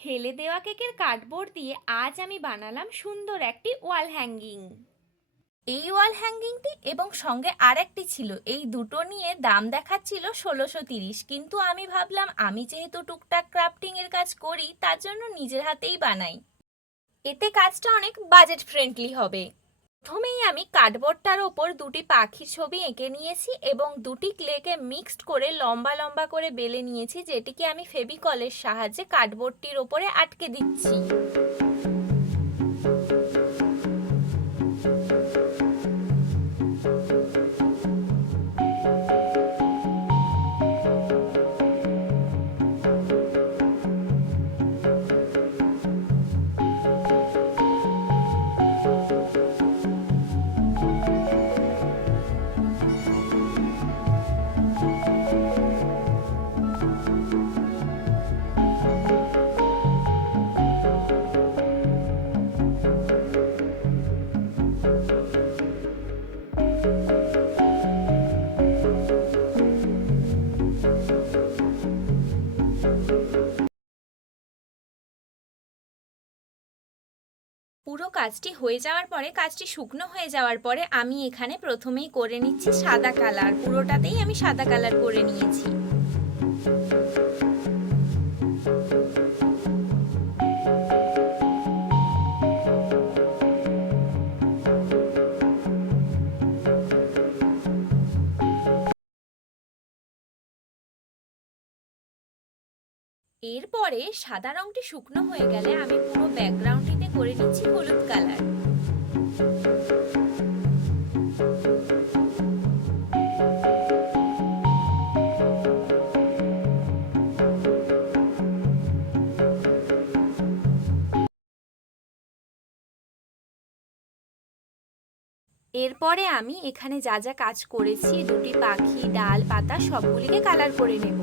হেলে দেওয়া কেকের কার্ডবোর্ড দিয়ে আজ আমি বানালাম সুন্দর একটি ওয়াল হ্যাঙ্গিং। এই ওয়াল হ্যাঙ্গিংটি এবং সঙ্গে আর একটি ছিল, এই দুটো নিয়ে দাম দেখাচ্ছিল ১৬৩০, কিন্তু আমি ভাবলাম আমি যেহেতু টুকটাক ক্রাফটিং এর কাজ করি তার জন্য নিজের হাতেই বানাই, এতে কাজটা অনেক বাজেট ফ্রেন্ডলি হবে। প্রথমেই আমি কার্ডবোর্ডটার ওপর দুটি পাখির ছবি এঁকে নিয়েছি এবং দুটি ক্লেকে মিক্সড করে লম্বা লম্বা করে বেলে নিয়েছি, যেটিকে আমি ফেভিকলের সাহায্যে কার্ডবোর্ডটির ওপরে আটকে দিচ্ছি। পুরো কাজটি হয়ে যাওয়ার পরে, কাজটি শুকনো হয়ে যাওয়ার পরে আমি এখানে প্রথমেই করে নিচ্ছি সাদা কালার। পুরোটাতেই আমি সাদা কালার করে নিয়েছি। এরপরে সাদা রংটি শুকনো হয়ে গেলে আমি পুরো ব্যাকগ্রাউন্ডটিতে করে নিচ্ছি হলুদ কালার। এরপরে আমি এখানে যা যা কাজ করেছি, দুটি পাখি, ডাল, পাতা, সবগুলিকে কালার করে নেব।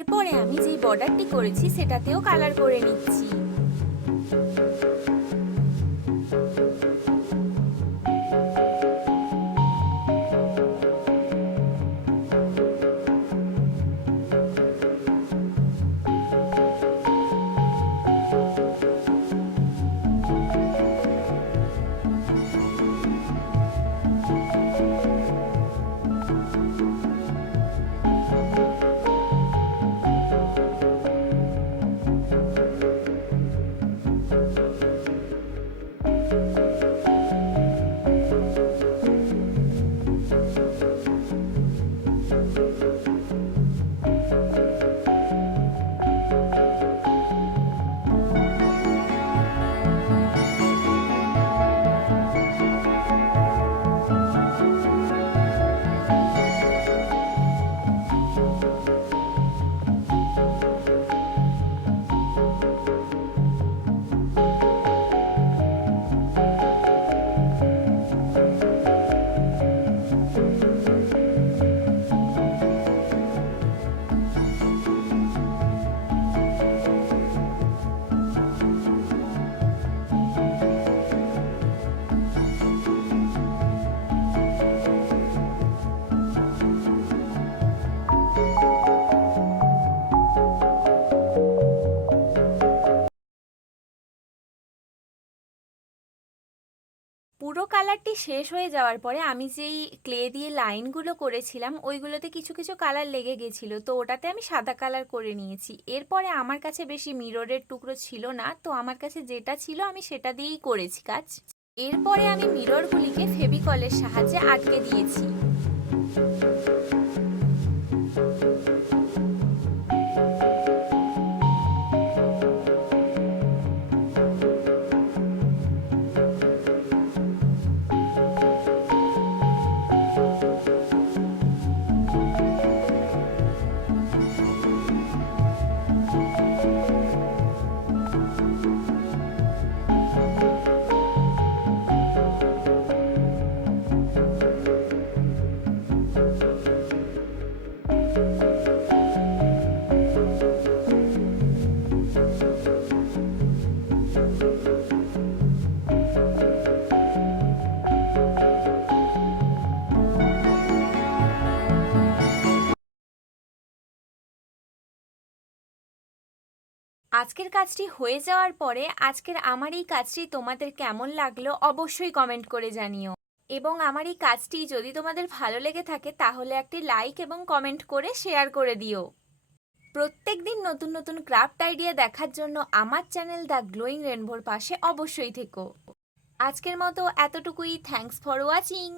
এরপরে আমি যেই বর্ডারটি করেছি সেটাতেও কালার করে নিচ্ছি। পুরো কালারটি শেষ হয়ে যাওয়ার পরে আমি যেই ক্লে দিয়ে লাইনগুলো করেছিলাম ওইগুলোতে কিছু কিছু কালার লেগে গেছিল, তো ওটাতে আমি সাদা কালার করে নিয়েছি। এরপরে আমার কাছে বেশি মিররের টুকরো ছিল না, তো আমার কাছে যেটা ছিল আমি সেটা দিয়েই করেছি কাজ। এরপরে আমি মিররগুলিকে ফেভিকলের সাহায্যে আটকে দিয়েছি। আজকের কাজটি হয়ে যাওয়ার পরে আজকের আমার এই কাজটি তোমাদের কেমন লাগলো অবশ্যই কমেন্ট করে জানিও। এবং আমার এই কাজটি যদি তোমাদের ভালো লেগে থাকে তাহলে একটি লাইক এবং কমেন্ট করে শেয়ার করে দিও। প্রত্যেকদিন নতুন নতুন ক্রাফট আইডিয়া দেখার জন্য আমার চ্যানেল দ্য গ্লোয়িং রেনবোর পাশে অবশ্যই থেকো। আজকের মতো এতটুকুই। Thanks for watching.